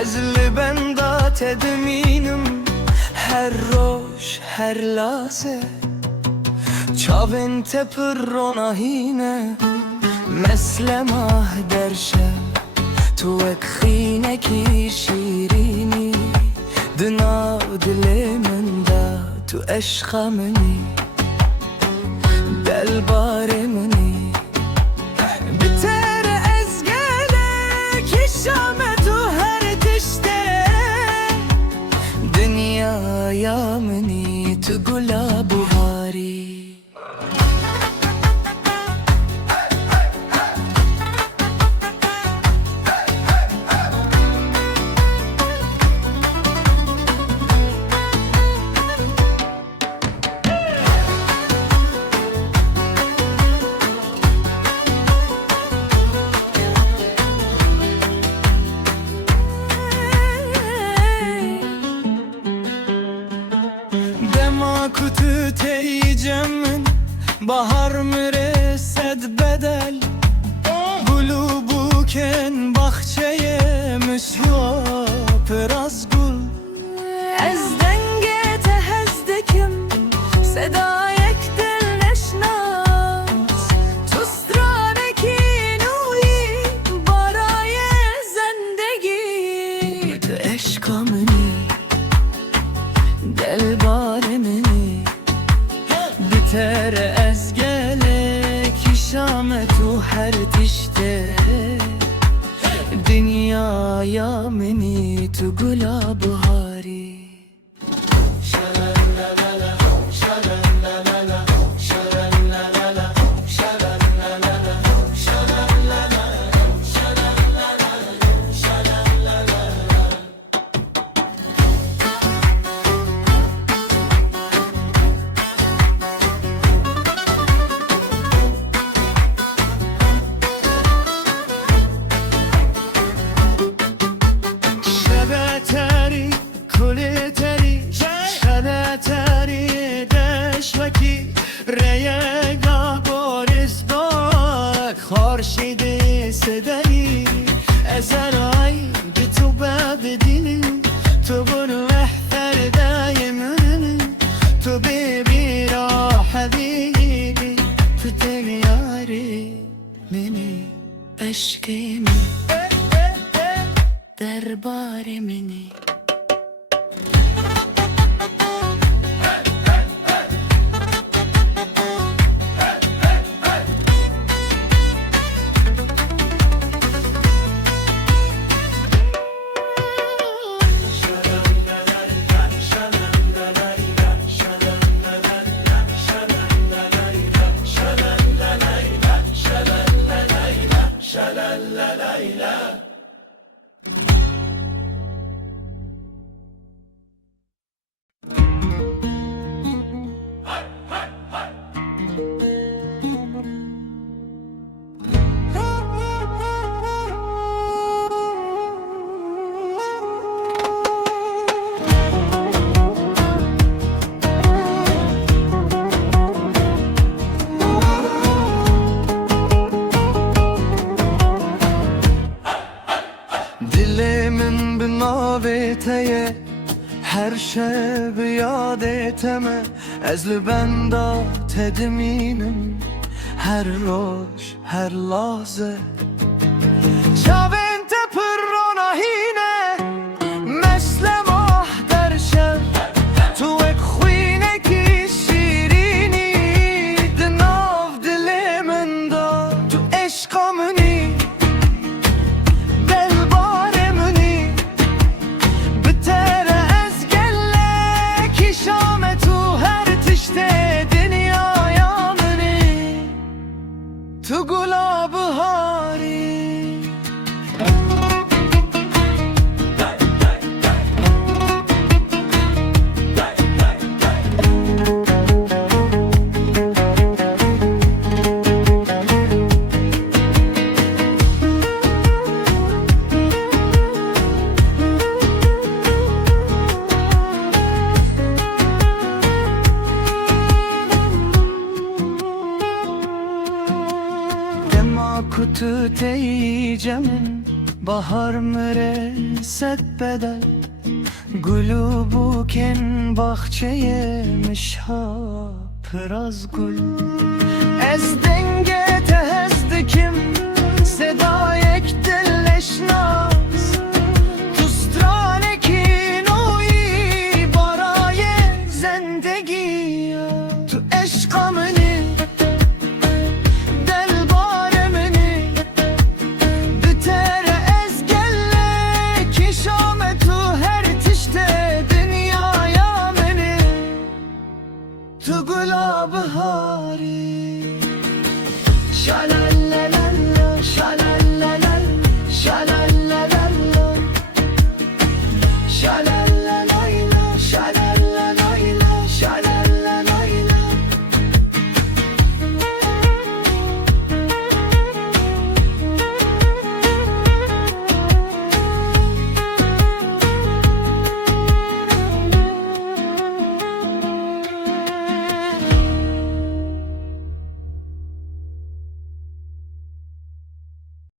از لبندا تدمینم هر روش هر لحظه چاون تپر نهینه مثل ماه در شب تو اکخینه کی شیرینی دنا دل من دا تو عشق منی دل بار منی بتر از گله کی شام تو هر تشته دنیا یا منی تو گلاب بهاری kutu teycemin bahar müresed bedel Gulu buken bahçeye müsvap raz gul Ez denge tehezdekim sedayek del neşnas Tustraneki nuyi baraye zendegi Tu eşkamini del baremini بتر از گله کی شام تو هر تشته دنیا یا منی تو گلاب بهاری Reyega boris bak خورشیدی صدایی ezel ay تو بدیلی تو بنو احفر دایمنی تو بیبی را حبیبی تو دل یاری منی عشقیمی دربار منی Dilimin binaviteye her şeb yad eteme ezli benda tedminim her roş her lahze çaven tepir nahine mesle mah der şeb tu ek khwine ki şirini dinav dilimin da tu eşkamini تو گلاب ها bahar mire set bedel Gulubu ken bahçeye mişha pıraz gül Ez denge tehezdikim seda yekdilleş naz Tustraneki noyi baraye zendegi Tu eşkamını del baremini Bütere ezgelle kişametu her tişte dünyaya meni Tu gulabı hari Şalal